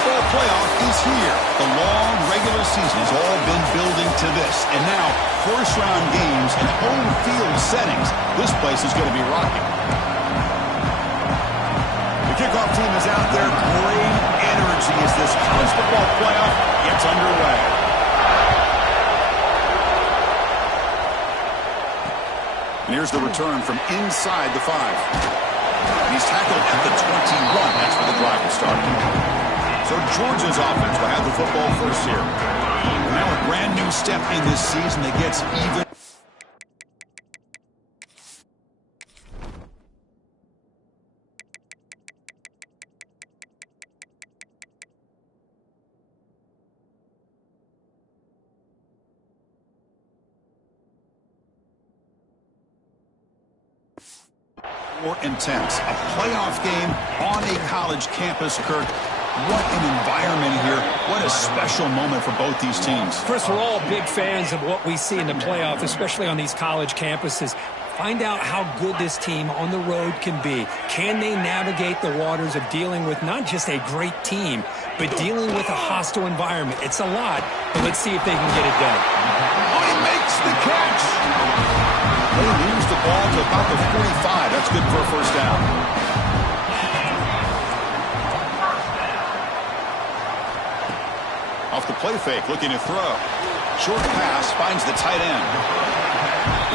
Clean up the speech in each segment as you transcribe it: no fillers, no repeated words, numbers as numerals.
football playoff is here. The long regular season has all been building to this. And now, first-round games in home field settings. This place is going to be rocking. The kickoff team is out there. Great energy as this college football playoff gets underway. And here's the return from inside the 5. And he's tackled at the 21. That's where the drive will start. So Georgia's offense will have the football first here. And now a brand new step in this season that gets even. More intense. A playoff game on a college campus, Kirk. What an environment here. What a special moment for both these teams. Chris, we're all big fans of what we see in the playoff, especially on these college campuses. Find out how good this team on the road can be. Can they navigate the waters of dealing with not just a great team, but dealing with a hostile environment? It's a lot, but let's see if they can get it done. Oh, he makes the catch. They lose the ball to about the 45. That's good for a first down. Off the play fake, looking to throw. Short pass finds the tight end.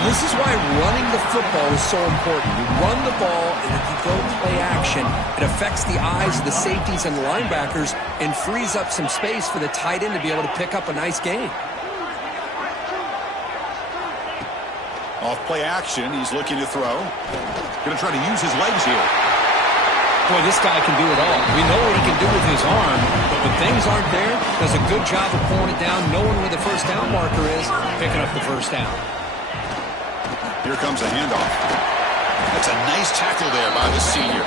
This is why running the football is so important. You run the ball, and if you go play action, it affects the eyes of the safeties and linebackers and frees up some space for the tight end to be able to pick up a nice gain. Off play action, he's looking to throw. Going to try to use his legs here. Boy, this guy can do it all. We know what he can do with his arm, but when things aren't there, does a good job of pulling it down, knowing where the first down marker is, picking up the first down. Here comes a handoff. That's a nice tackle there by the senior.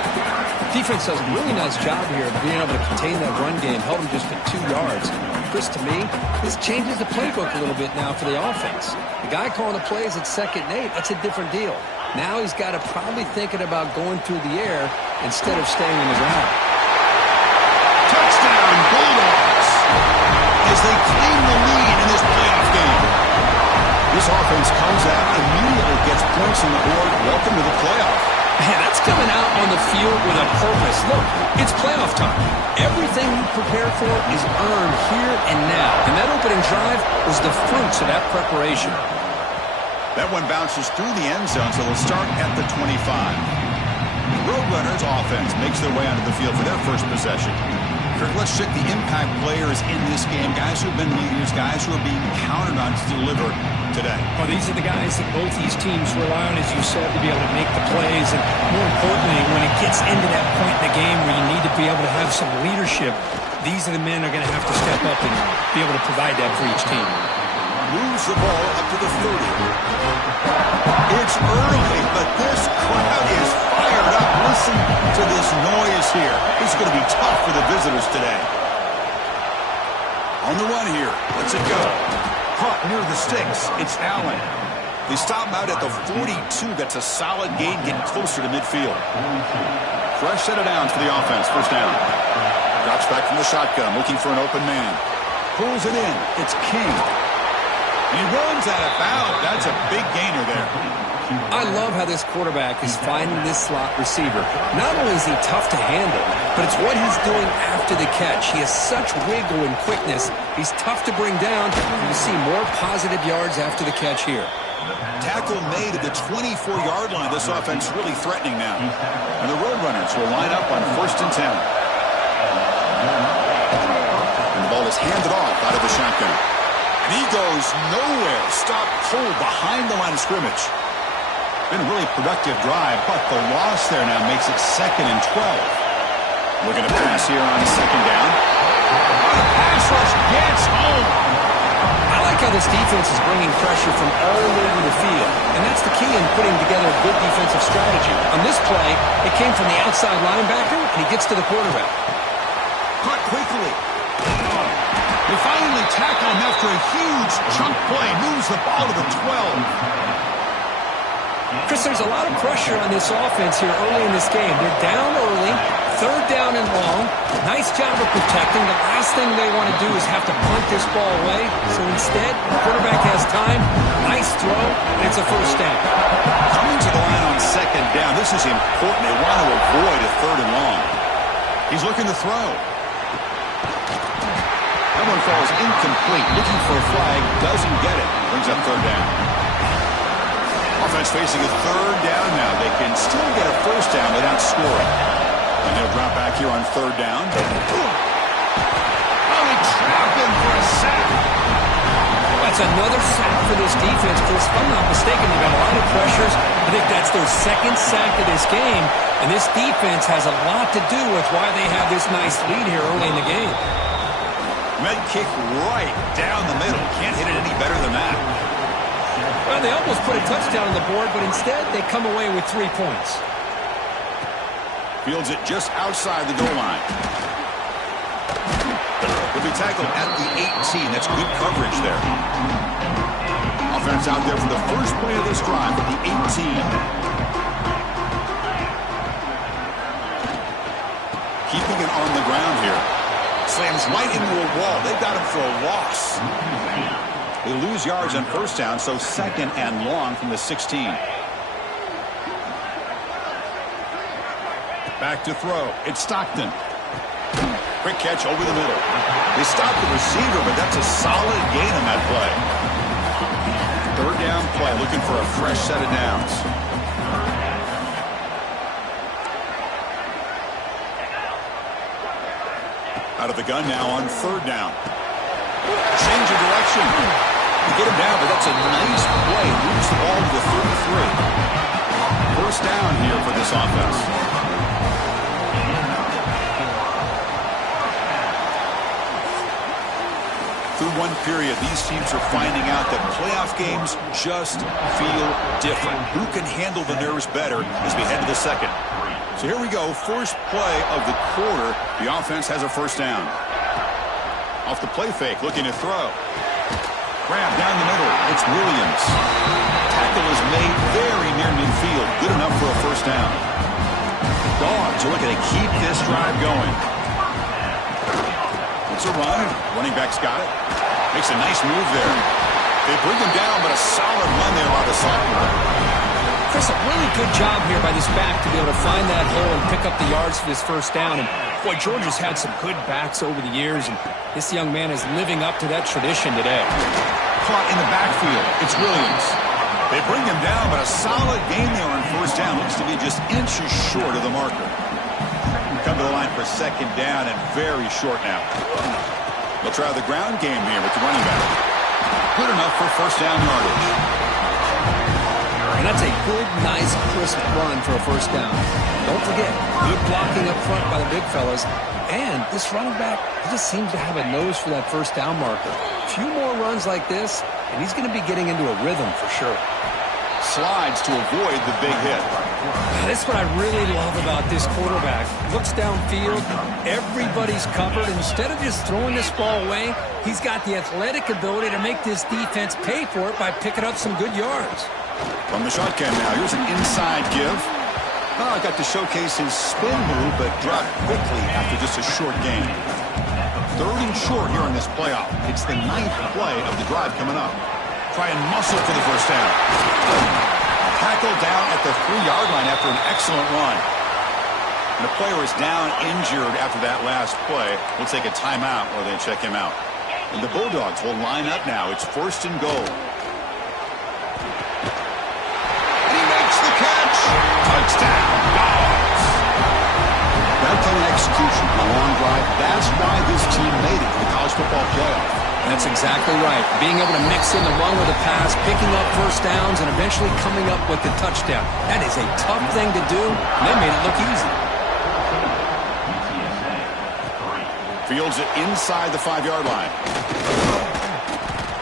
Defense does a really nice job here of being able to contain that run game, held him just at 2 yards. Chris, to me, this changes the playbook a little bit now for the offense. The guy calling the plays at 2nd and 8, that's a different deal. Now he's got to probably thinking about going through the air instead of staying on the ground. Touchdown, Bulldogs, as they claim the lead in this playoff game. This offense comes out, immediately gets points on the board. Welcome to the playoff. Man, that's coming out on the field with a purpose. Look, it's playoff time. Everything you prepared for is earned here and now. And that opening drive was the fruits of that preparation. That one bounces through the end zone, so they'll start at the 25. The Roadrunners offense makes their way onto the field for their first possession. Kirk, let's check the impact players in this game. Guys who have been leaders, guys who are being counted on to deliver today. Well, these are the guys that both these teams rely on, as you said, to be able to make the plays. And more importantly, when it gets into that point in the game where you need to be able to have some leadership, these are the men who are going to have to step up and be able to provide that for each team. Moves the ball up to the 30. It's early, but this crowd is fired up. Listen to this noise here. This is going to be tough for the visitors today. On the run here. Let's it go. Caught near the sticks. It's Allen. They stop him out at the 42. That's a solid gain, getting closer to midfield. Fresh set of downs for the offense. First down. Drops back from the shotgun, looking for an open man. Pulls it in. It's King. He runs out of bounds. That's a big gainer there. I love how this quarterback is finding this slot receiver. Not only is he tough to handle, but it's what he's doing after the catch. He has such wiggle and quickness. He's tough to bring down. You see more positive yards after the catch here. Tackle made at the 24-yard line. This offense really threatening now. And the Roadrunners will line up on 1st and 10. And the ball is handed off out of the shotgun. And he goes nowhere. Stopped cold behind the line of scrimmage. Been a really productive drive, but the loss there now makes it 2nd and 12. Looking to pass here on 2nd down. The pass rush gets home. I like how this defense is bringing pressure from all over the field, and that's the key in putting together a good defensive strategy. On this play, it came from the outside linebacker, and he gets to the quarterback. Caught quickly. They finally tackle him after a huge chunk play. Moves the ball to the 12. Chris, there's a lot of pressure on this offense here early in this game. They're down early, Third down and long. Nice job of protecting. The last thing they want to do is have to punt this ball away. So instead, the quarterback has time. Nice throw, and it's a first down. Coming to the line on second down. This is important. They want to avoid a third and long. He's looking to throw. That one falls incomplete. Looking for a flag. Doesn't get it. Brings up third down. Offense facing a third down now. They can still get a first down without scoring. And they'll drop back here on third down. Oh, he trapped him for a sack. That's another sack for this defense, Chris. If I'm not mistaken, they've got a lot of pressures. I think that's their second sack of this game. And this defense has a lot to do with why they have this nice lead here early in the game. Med kick right down the middle. Can't hit it any better than that. Well, they almost put a touchdown on the board, but instead they come away with 3 points. Fields it just outside the goal line. He'll be tackled at the 18. That's good coverage there. Offense out there for the first play of this drive at the 18. Keeping it on the ground here. Slams right into a wall. They've got him for a loss. They lose yards on first down, so second and long from the 16. Back to throw. It's Stockton. Quick catch over the middle. They stop the receiver, but that's a solid gain on that play. Third down play, looking for a fresh set of downs. Out of the gun now on third down. Change of direction. You get him down, but that's a nice play. Moves the ball to the 33. First down here for this offense. Through one period, these teams are finding out that playoff games just feel different. Who can handle the nerves better as we head to the second? So here we go. First play of the quarter. The offense has a first down. Off the play fake, looking to throw. Grab down the middle. It's Williams. Tackle is made very near midfield. Good enough for a first down. Dogs are looking to keep this drive going. It's a run. Running back's got it. Makes a nice move there. They bring him down, but a solid run there by the sophomore. Chris, a really good job here by this back to be able to find that hole and pick up the yards for this first down. And boy, Georgia's had some good backs over the years, and this young man is living up to that tradition today. Caught in the backfield. It's Williams. They bring him down, but a solid gain there on first down. Looks to be just inches short of the marker. Come to the line for second down and very short now. They'll try the ground game here with the running back. Good enough for first down yardage. And that's a good, nice, crisp run for a first down. Don't forget, good blocking up front by the big fellas. And this running back, he just seems to have a nose for that first down marker. A few more runs like this, and he's going to be getting into a rhythm for sure. Slides to avoid the big hit. That's what I really love about this quarterback. Looks downfield, everybody's covered. Instead of just throwing this ball away, he's got the athletic ability to make this defense pay for it by picking up some good yards. From the shotgun now, here's an inside give. Oh, got to showcase his spin move, but dropped quickly after just a short gain. Third and short here in this playoff. It's the 9th play of the drive coming up. Try and muscle for the first down. Tackle down at the 3-yard line after an excellent run. And the player is down injured after that last play. We'll take a timeout while they check him out. And the Bulldogs will line up now. It's first and goal. And he makes the catch. Touchdown, Dogs. That kind of execution on a long drive, that's why this team made it to the college football playoff. That's exactly right. Being able to mix in the run with the pass, picking up first downs, and eventually coming up with the touchdown. That is a tough thing to do, and they made it look easy. Fields it inside the 5-yard line.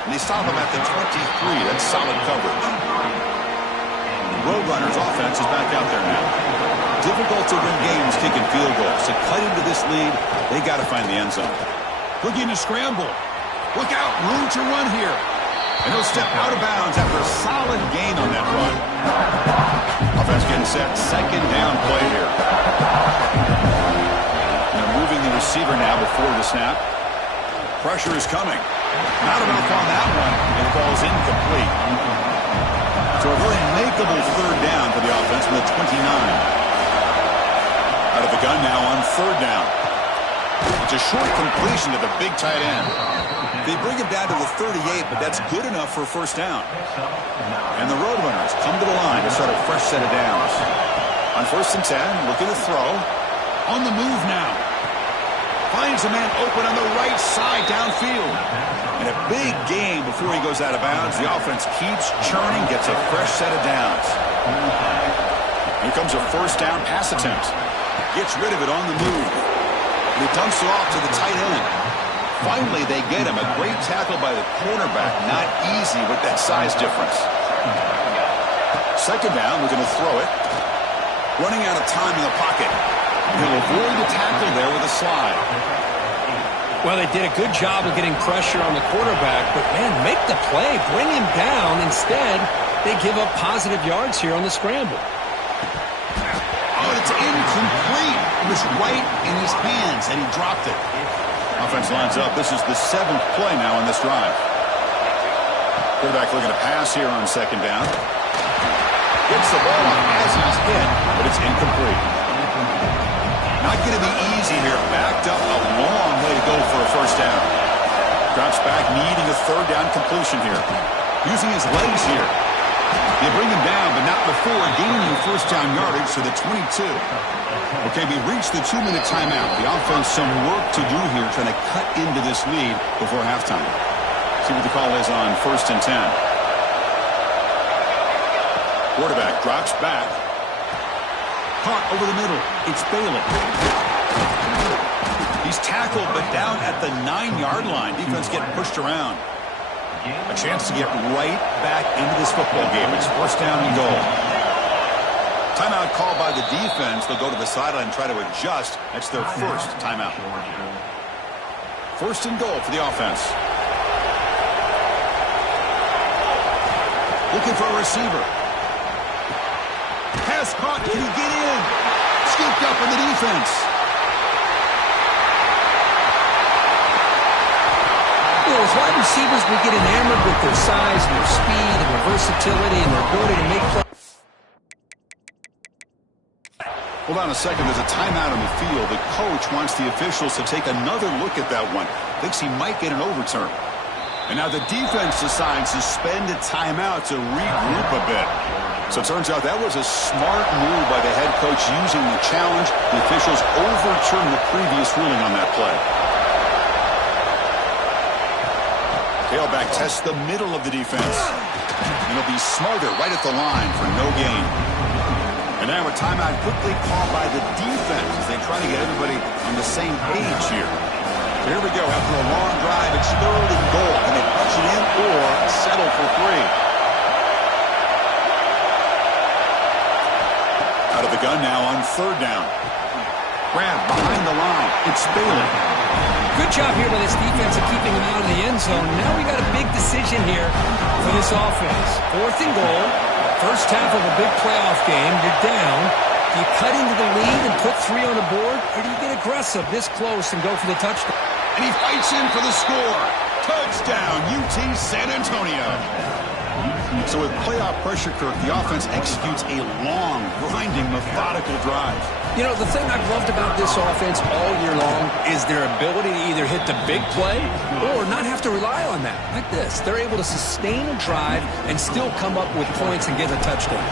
And they stop him at the 23. That's solid coverage. Roadrunners offense is back out there now. Difficult to win games kicking field goals. To cut into this lead, they got to find the end zone. Looking to scramble. Look out, room to run here. And he'll step out of bounds after a solid gain on that run. Offense getting set, second down play here. receiver now before the snap. Pressure is coming. Not enough on that one. It falls incomplete. So a very makeable third down for the offense from the 29. Out of the gun now on third down. It's a short completion to the big tight end. They bring him down to the 38, but that's good enough for a first down. And the Roadrunners come to the line to start a fresh set of downs. On 1st and 10, looking to throw. On the move now. Finds a man open on the right side downfield. And a big gain before he goes out of bounds. The offense keeps churning, gets a fresh set of downs. Here comes a first down pass attempt. Gets rid of it on the move. And he dumps it off to the tight end. Finally, they get him. A great tackle by the cornerback. Not easy with that size difference. Second down, we're going to throw it. Running out of time in the pocket. He'll avoid the tackle there with a slide. Well, they did a good job of getting pressure on the quarterback, but, man, make the play. Bring him down. Instead, they give up positive yards here on the scramble. Oh, it's incomplete. It was right in his hands, and he dropped it. Offense lines up. This is the 7th play now on this drive. Quarterback looking to pass here on second down. Gets the ball as he's hit, but it's incomplete. Not going to be easy here. Backed up a long way to go for a first down. Drops back, needing a third down completion here. Using his legs here. They bring him down, but not before gaining first down yardage to the 22. Okay, we reached the 2-minute timeout. The offense some work to do here, trying to cut into this lead before halftime. See what the call is on 1st and 10. Quarterback drops back. Caught over the middle. It's Bailey. He's tackled, but down at the 9-yard line. Defense getting pushed around. A chance to get right back into this football game. It's first down and goal. Timeout called by the defense. They'll go to the sideline and try to adjust. That's their first timeout. First and goal for the offense. Looking for a receiver. Pass caught. Can he get in? Scooped up in the defense. As wide receivers, we get enamored with their size and their speed and their versatility and their ability to make plays. Hold on a second. There's a timeout on the field. The coach wants the officials to take another look at that one. Thinks he might get an overturn. And now the defense decides to spend a timeout to regroup a bit. So it turns out that was a smart move by the head coach using the challenge. The officials overturned the previous ruling on that play. Tailback tests the middle of the defense. And he'll be smarter right at the line for no gain. And now a timeout quickly called by the defense as they try to get everybody on the same page here. So here we go. After a long drive, it's third and goal. Can they punch it in or settle for 3? Out of the gun now on third down. Grab behind the line. It's Bailey. Good job here by this defense of keeping him out of the end zone. Now we got a big decision here for this offense. 4th and goal. First half of a big playoff game. You're down. Do you cut into the lead and put 3 on the board? Or do you get aggressive this close and go for the touchdown? And he fights in for the score. Touchdown, UT San Antonio. So with playoff pressure, Kirk, the offense executes a long, grinding, methodical drive. You know, the thing I've loved about this offense all year long is their ability to either hit the big play or not have to rely on that. Like this. They're able to sustain a drive and still come up with points and get a touchdown.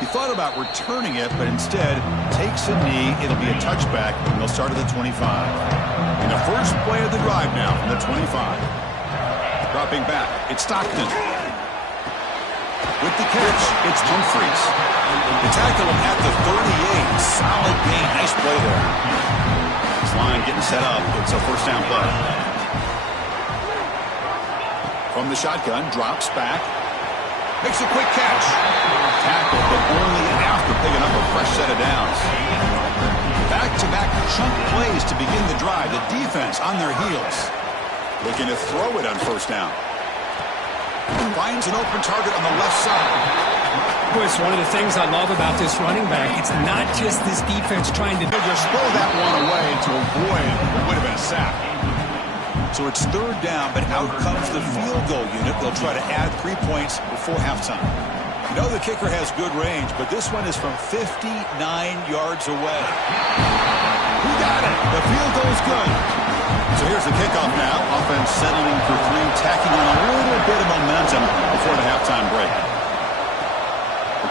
He thought about returning it, but instead takes a knee. It'll be a touchback, and they'll start at the 25. In the first play of the drive now from the 25. Dropping back, it's Stockton. With the catch, it's Humphries. The tackle him at the 38. Solid gain. Nice play there. This line getting set up. It's a first down play. From the shotgun, drops back. Makes a quick catch. Tackle, but only after picking up a fresh set of downs. Back-to-back chunk plays to begin the drive. The defense on their heels. Looking to throw it on first down. Finds an open target on the left side. Well, it's one of the things I love about this running back. It's not just this defense trying to just throw that one away to avoid what would have been a sack. So it's third down, but out comes the field goal unit. They'll try to add 3 points before halftime. You know the kicker has good range, but this one is from 59 yards away. Who got it? The field goal is good. So here's the kickoff now. Offense settling for 3, tacking on a little bit of momentum before the halftime break.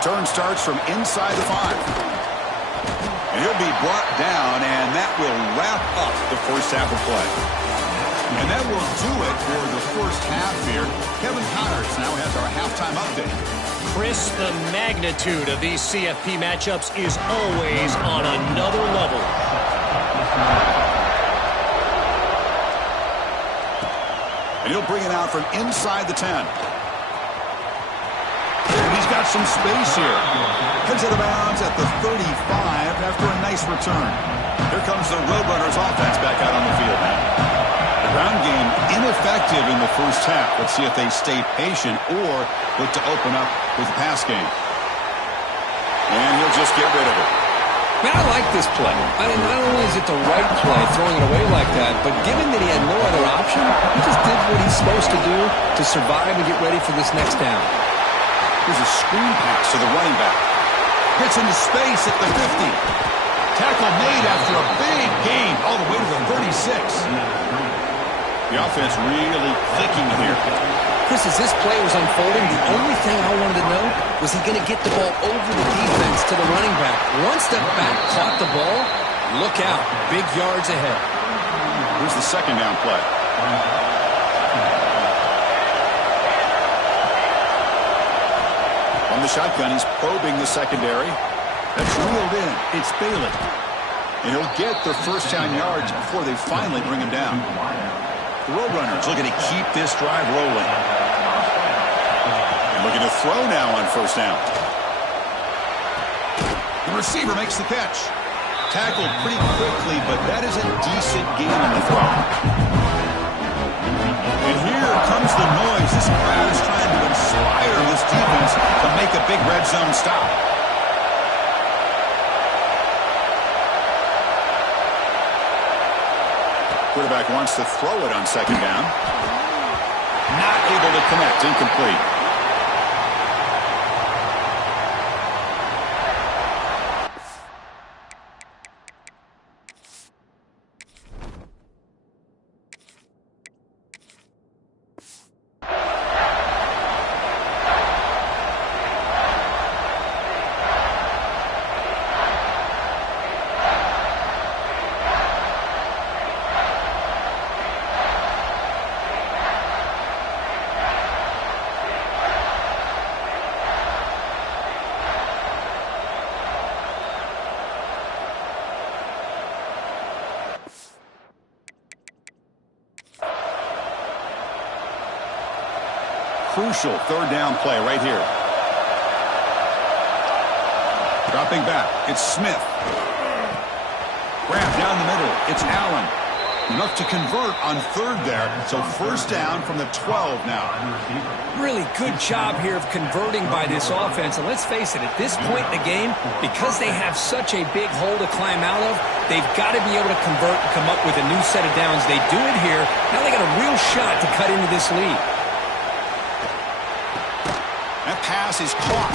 Return starts from inside the 5. And he'll be brought down, and that will wrap up the first half of play. And that will do it for the first half here. Kevin Connors now has our halftime update. Chris, the magnitude of these CFP matchups is always on another level. And he'll bring it out from inside the 10. And he's got some space here. Heads out of bounds at the 35 after a nice return. Here comes the Roadrunners offense back out on the field now. The ground game ineffective in the first half. Let's see if they stay patient or look to open up with the pass game. And he'll just get rid of it. Man, I like this play. I mean, not only is it the right play, throwing it away like that, but given that he had no other option, he just did what he's supposed to do to survive and get ready for this next down. Here's a screen pass to the running back. Hits into space at the 50. Tackle made after a big gain all the way to the 36. The offense really clicking here. Chris, as this play was unfolding, the only thing I wanted to know was he going to get the ball over the defense to the running back. One step back, caught the ball. Look out. Big yards ahead. Here's the second down play. On the shotgun, he's probing the secondary. That's reeled in. It's Bailey. And he'll get the first down yards before they finally bring him down. The Roadrunners looking to keep this drive rolling. And looking to throw now on first down. The receiver makes the catch. Tackled pretty quickly, but that is a decent gain on the throw. And here comes the noise. This crowd is trying to inspire this defense to make a big red zone stop. Quarterback wants to throw it on second down. Not able to connect. Incomplete. Crucial third down play right here. Dropping back, it's Smith. Grab down the middle, it's Allen. Enough to convert on third there, so first down from the 12 now. Really good job here of converting by this offense. And let's face it, at this point in the game, because they have such a big hole to climb out of, they've got to be able to convert and come up with a new set of downs. They do it here. Now they got a real shot to cut into this lead. That pass is caught.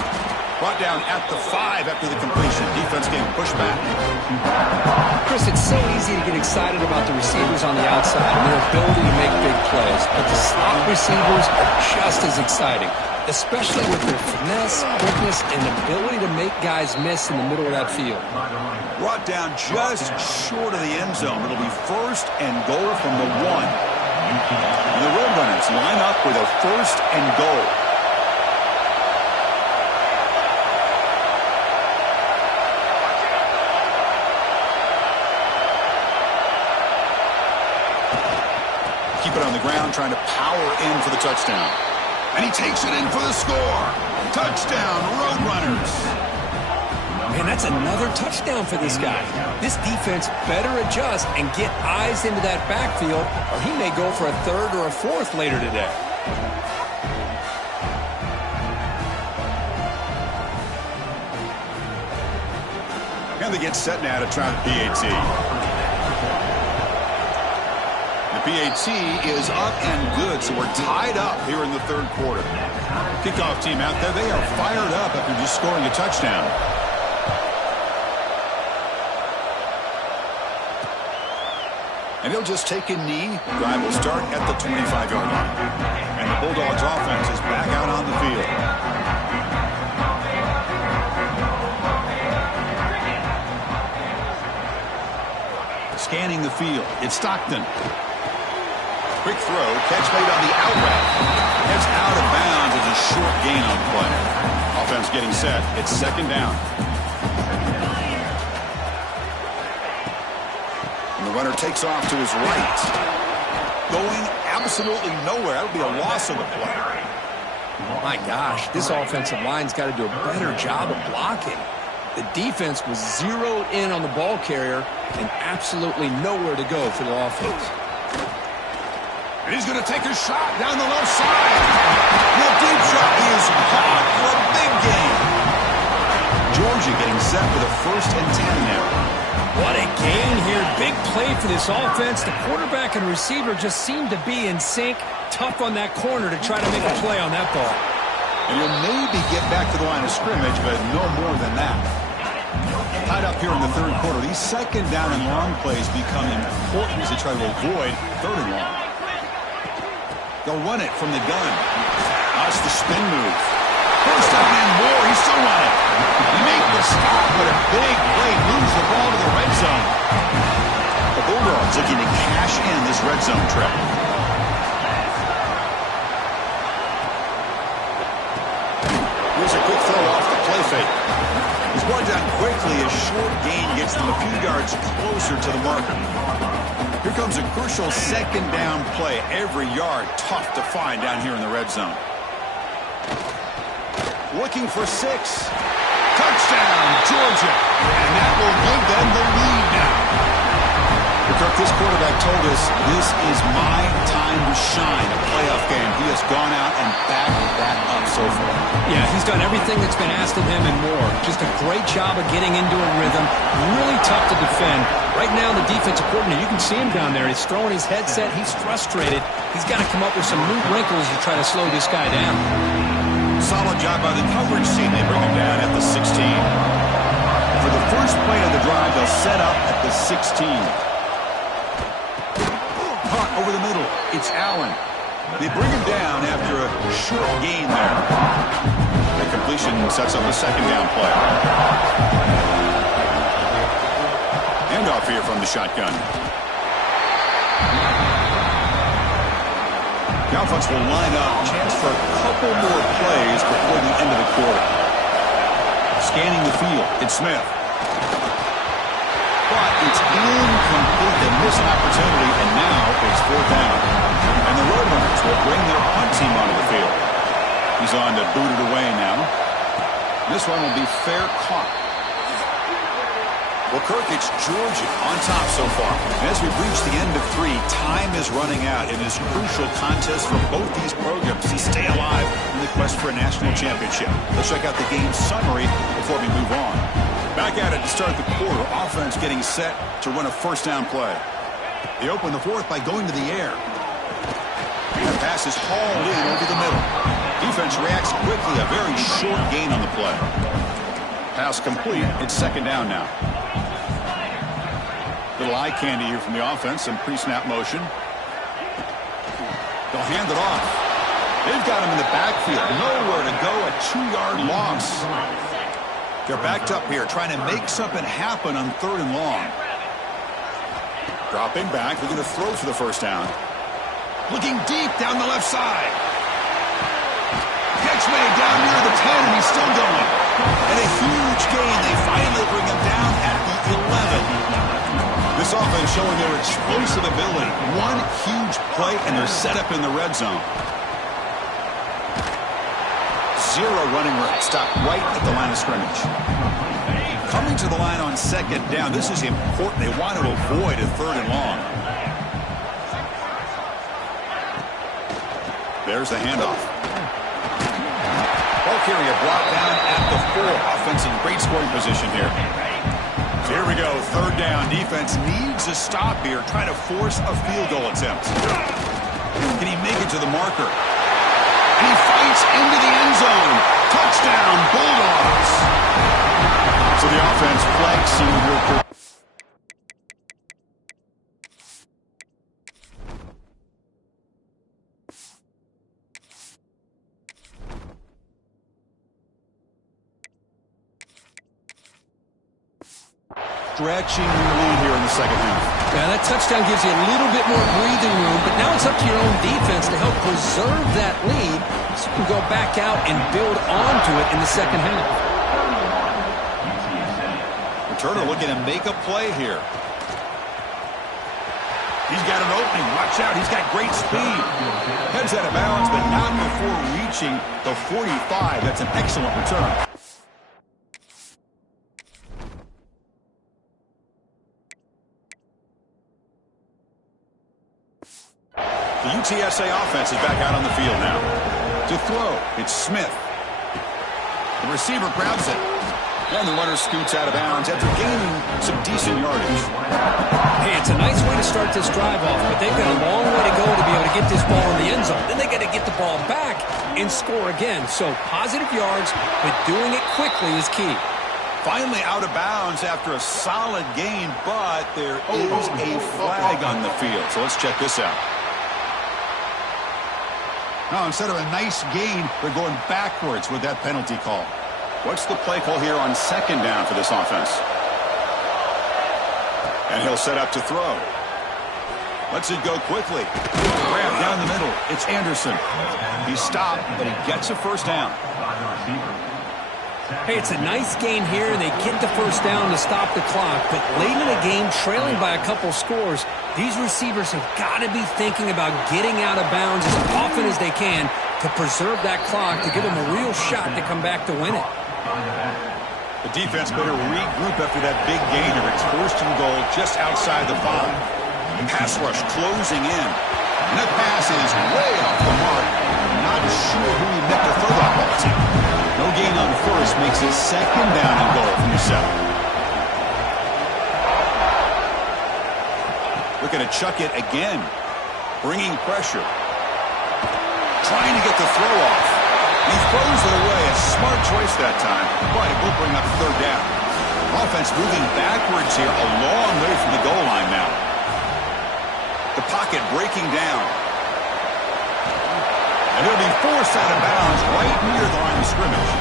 Brought down at the 5 after the completion. Defense getting pushed back. Chris, it's so easy to get excited about the receivers on the outside and their ability to make big plays. But the slot receivers are just as exciting, especially with their finesse, quickness, and ability to make guys miss in the middle of that field. Brought down just short of the end zone. It'll be first and goal from the 1. And the Roadrunners line up with a first and goal. Keep it on the ground, trying to power in for the touchdown. And he takes it in for the score. Touchdown, Roadrunners. Man, that's another touchdown for this guy. This defense better adjust and get eyes into that backfield, or he may go for a third or a fourth later today. And they get set now to try the PAT. The PAT is up and good, so we're tied up here in the third quarter. Kickoff team out there, they are fired up after just scoring a touchdown. And he'll just take a knee. Drive will start at the 25-yard line. And the Bulldogs offense is back out on the field. Scanning the field. It's Stockton. Quick throw. Catch made on the out route. It's out of bounds as a short gain on the play. Offense getting set. It's second down. And the runner takes off to his right. Going absolutely nowhere. That would be a loss of the play. My gosh, this offensive line's got to do a better job of blocking. The defense was zeroed in on the ball carrier and absolutely nowhere to go for the offense. And he's going to take a shot down the left side. The deep shot is caught for a big gain. Georgia getting set for the 1st and 10 now. What a gain here. Big play for this offense. The quarterback and receiver just seem to be in sync. Tough on that corner to try to make a play on that ball. And he'll maybe get back to the line of scrimmage, but no more than that. Tied up here in the third quarter. These second down and long plays become important as they try to avoid third and long. They'll run it from the gun. That's the spin move. First down and more. He's still running. He made the stop, but a big play moves the ball to the red zone. The Bulldogs looking to cash in this red zone trap. Here's a quick throw off the play fake. He's brought down quickly. A short gain gets them a few yards closer to the marker. Here comes a crucial second down play. Every yard tough to find down here in the red zone. Looking for 6. Touchdown, Georgia. And that will give them the lead now. Kirk, this quarterback told us this is my time to shine. A playoff game. He has gone out and backed that up so far. Yeah, he's done everything that's been asked of him and more. Just a great job of getting into a rhythm. Really tough to defend. Right now, the defensive coordinator, you can see him down there. He's throwing his headset. He's frustrated. He's got to come up with some new wrinkles to try to slow this guy down. Solid job by the coverage team. They bring him down at the 16. For the first play of the drive, they'll set up at the 16. Caught over the middle. It's Allen. They bring him down after a short gain there. The completion sets up a second down play. Handoff here from the shotgun. The offense will line up. Chance for a couple more plays before the end of the quarter. Scanning the field. It's Smith. But it's incomplete. They miss an opportunity, and now it's 4th down. And the Roadrunners will bring their punt team onto the field. He's on to boot it away now. This one will be fair caught. Well, Kirk, it's Georgia on top so far. And as we reach the end of 3, time is running out in this crucial contest for both these programs to stay alive in the quest for a national championship. Let's check out the game summary before we move on. Back at it to start the quarter. Offense getting set to run a first down play. They open the 4th by going to the air. That pass is hauled in over the middle. Defense reacts quickly. A very short gain on the play. Pass complete. It's second down now. Little eye candy here from the offense. Some pre-snap motion. They'll hand it off. They've got him in the backfield. Nowhere to go. A 2-yard loss. They're backed up here, trying to make something happen on 3rd and long. Dropping back. They're going to throw for the first down. Looking deep down the left side. Catch made down near the 10, and he's still going. And a huge gain. They finally bring him down at the 11. This offense showing their explosive ability. One huge play, and they're set up in the red zone. 0 running room. Stop right at the line of scrimmage. Coming to the line on second down. This is important. They want to avoid a 3rd and long. There's the handoff. Ball carrier brought down at the 4. Offense in great scoring position here. So here we go, third down. Defense needs a stop here, trying to force a field goal attempt. Can he make it to the marker? And he fights into the end zone. Touchdown, Bulldogs. So the offense flexing here. Stretching your lead here in the second half. Yeah, that touchdown gives you a little bit more breathing room, but now it's up to your own defense to help preserve that lead so you can go back out and build onto it in the second half. Returner looking to make a play here. He's got an opening. Watch out. He's got great speed. Heads out of bounds, but not before reaching the 45. That's an excellent return. The UTSA offense is back out on the field now. To throw, it's Smith. The receiver grabs it. And the runner scoots out of bounds after gaining some decent yardage. Hey, it's a nice way to start this drive off, but they've got a long way to go to be able to get this ball in the end zone. Then they got to get the ball back and score again. So positive yards, but doing it quickly is key. Finally out of bounds after a solid gain, but there is a flag on the field. So let's check this out. Now, instead of a nice gain, they're going backwards with that penalty call. What's the play call here on second down for this offense? And he'll set up to throw. Lets it go quickly. Grab down the middle. It's Anderson. He's stopped, but he gets a first down. Hey, it's a nice gain here, and they get the first down to stop the clock. But late in the game, trailing by a couple scores, these receivers have got to be thinking about getting out of bounds as often as they can to preserve that clock, to give them a real shot to come back to win it. The defense better regroup after that big gainer. It's first and goal just outside the 5. Pass rush closing in. And that pass is way off the mark. Not sure who he meant to throw that ball to. No gain on first makes it second down and goal from the 7. Looking to chuck it again. Bringing pressure. Trying to get the throw off. He throws it away. A smart choice that time, but it will bring up third down. Offense moving backwards here, a long way from the goal line now. The pocket breaking down. And he'll be forced out of bounds right near the line of scrimmage.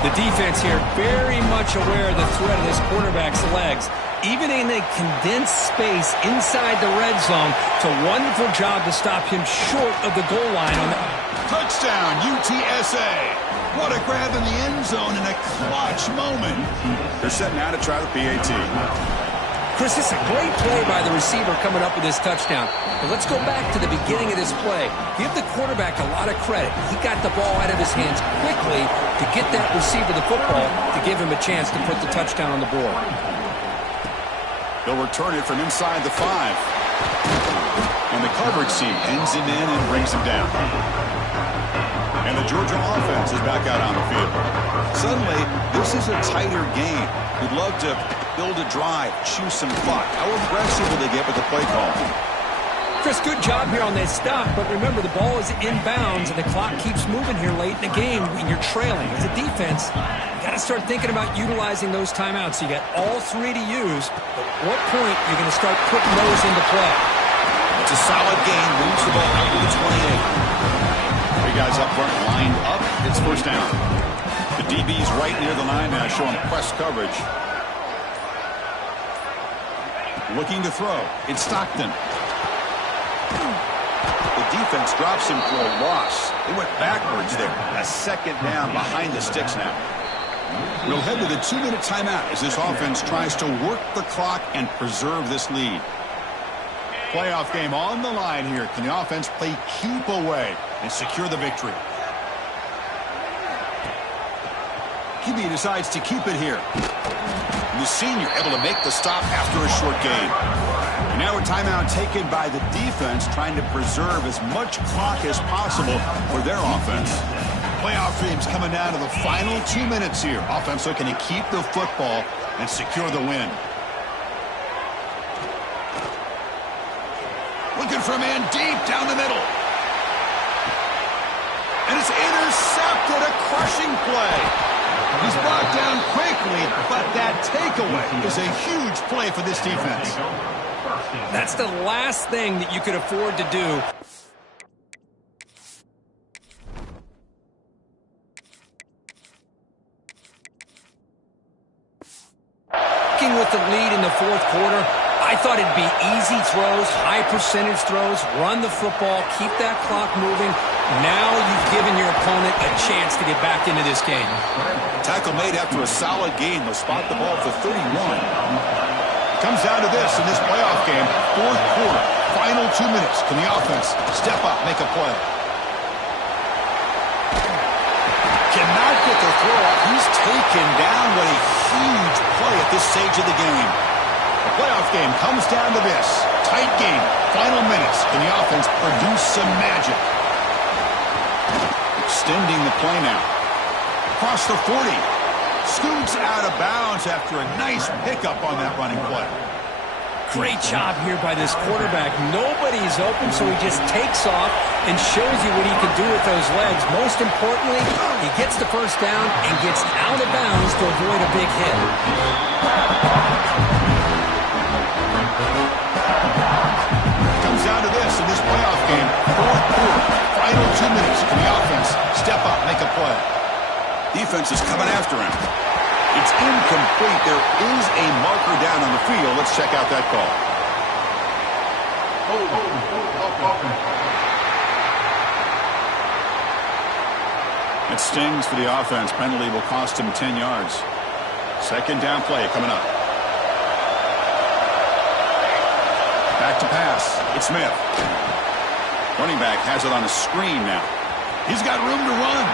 The defense here very much aware of the threat of this quarterback's legs. Even in a condensed space inside the red zone, it's a wonderful job to stop him short of the goal line. Touchdown, UTSA. What a grab in the end zone in a clutch moment. They're setting out to try the PAT. Chris, it's a great play by the receiver coming up with this touchdown. But let's go back to the beginning of this play. Give the quarterback a lot of credit. He got the ball out of his hands quickly to get that receiver the football to give him a chance to put the touchdown on the board. They'll return it from inside the 5. And the coverage team ends him in and brings him down. And the Georgia offense is back out on the field. Suddenly, this is a tighter game. We'd love to build a drive, choose some clock. How aggressive will they get with the play call? Chris, good job here on that stop, but remember, the ball is inbounds, and the clock keeps moving here late in the game when you're trailing. As a defense, you got to start thinking about utilizing those timeouts. You got all 3 to use, but at what point you're going to start putting those into play? It's a solid gain, moves the ball out to the 28. Three guys up front, lined up. It's first down. The DB's right near the line now, showing press coverage. Looking to throw. It's Stockton. The defense drops him for a loss. They went backwards there. A second down behind the sticks now. We'll head to the 2-minute timeout as this offense tries to work the clock and preserve this lead. Playoff game on the line here. Can the offense play keep away and secure the victory? QB decides to keep it here. And the senior able to make the stop after a short gain. And now a timeout taken by the defense, trying to preserve as much clock as possible for their offense. Playoff dreams coming down to the final 2 minutes here. Offense looking to keep the football and secure the win. Looking for a man deep down the middle. And it's intercepted, a crushing play. He's brought down quickly, but that takeaway is a huge play for this defense. That's the last thing that you could afford to do. With the lead in the fourth quarter, I thought it'd be easy throws, high percentage throws, run the football, keep that clock moving. Now you've given your opponent a chance to get back into this game. Tackle made after a solid gain. They'll spot the ball at the 31. It comes down to this in this playoff game. Fourth quarter, final 2 minutes. Can the offense step up, make a play? Cannot get the throw off. He's taken down. What a huge play at this stage of the game. The playoff game comes down to this. Tight game. Final minutes. Can the offense produce some magic? Extending the play now. Across the 40. Scoots out of bounds after a nice pickup on that running play. Great job here by this quarterback. Nobody's open, so he just takes off and shows you what he can do with those legs. Most importantly, he gets the first down and gets out of bounds to avoid a big hit. Comes down to this in this playoff game. Fourth quarter, final 2 minutes. Can the offense step up, make a play? Defense is coming after him. It's incomplete. There is a marker down on the field. Let's check out that call. It stings for the offense. Penalty will cost him 10 yards. Second down play coming up. Back to pass. It's Smith. Running back has it on a screen now. He's got room to run.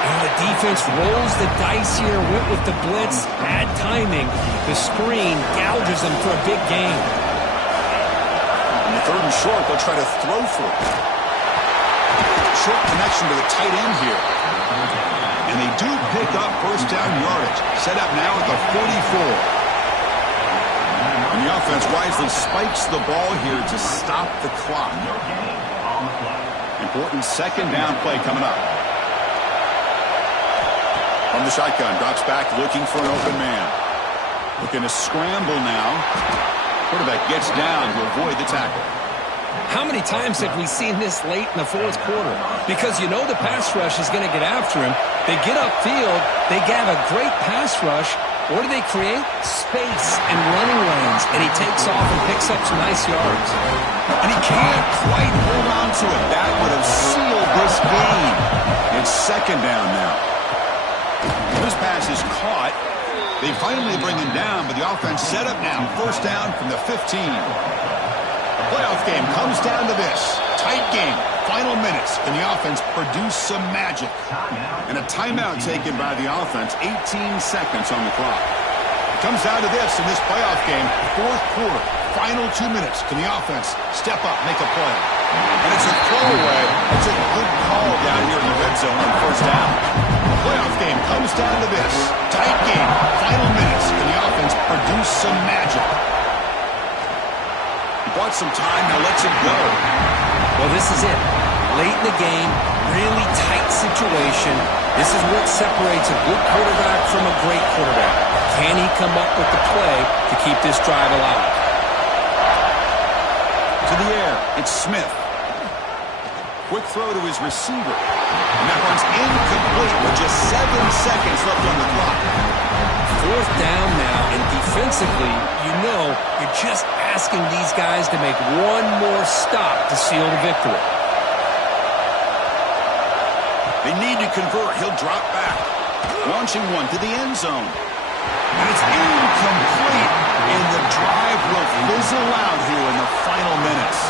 And the defense rolls the dice here, went with the blitz, bad timing. The screen gouges them for a big gain. On the third and short, they'll try to throw for it. Short connection to the tight end here. And they do pick up first down yardage. Set up now at the 44. And the offense wisely spikes the ball here to stop the clock. Important second down play coming up. From the shotgun, drops back, looking for an open man. Looking to scramble now. Quarterback gets down to avoid the tackle. How many times have we seen this late in the fourth quarter? Because you know the pass rush is going to get after him. They get upfield, they have a great pass rush. What do they create? Space and running lanes. And he takes off and picks up some nice yards. And he can't quite hold on to it. That would have sealed this game. It's second down now. This pass is caught. They finally bring him down, but the offense set up now. First down from the 15. The playoff game comes down to this. Tight game. Final minutes. Can the offense produce some magic? And a timeout taken by the offense. 18 seconds on the clock. It comes down to this in this playoff game. Fourth quarter. Final 2 minutes. Can the offense step up, make a play? And it's a throwaway. It's a good call down here in the red zone on first down. The playoff game comes down to this. Tight game. Final minutes. Can the offense produce some magic? He bought some time. Now lets it go. Well, this is it. Late in the game, really tight situation. This is what separates a good quarterback from a great quarterback. Can he come up with the play to keep this drive alive? To the air, it's Smith. Quick throw to his receiver. And that one's incomplete with just 7 seconds left on the clock. Fourth down now, and defensively, you know you're just asking these guys to make one more stop to seal the victory. They need to convert. He'll drop back. Launching one to the end zone. And it's incomplete. And the drive will fizzle out here in the final minutes.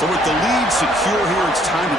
So with the lead secure here, it's time to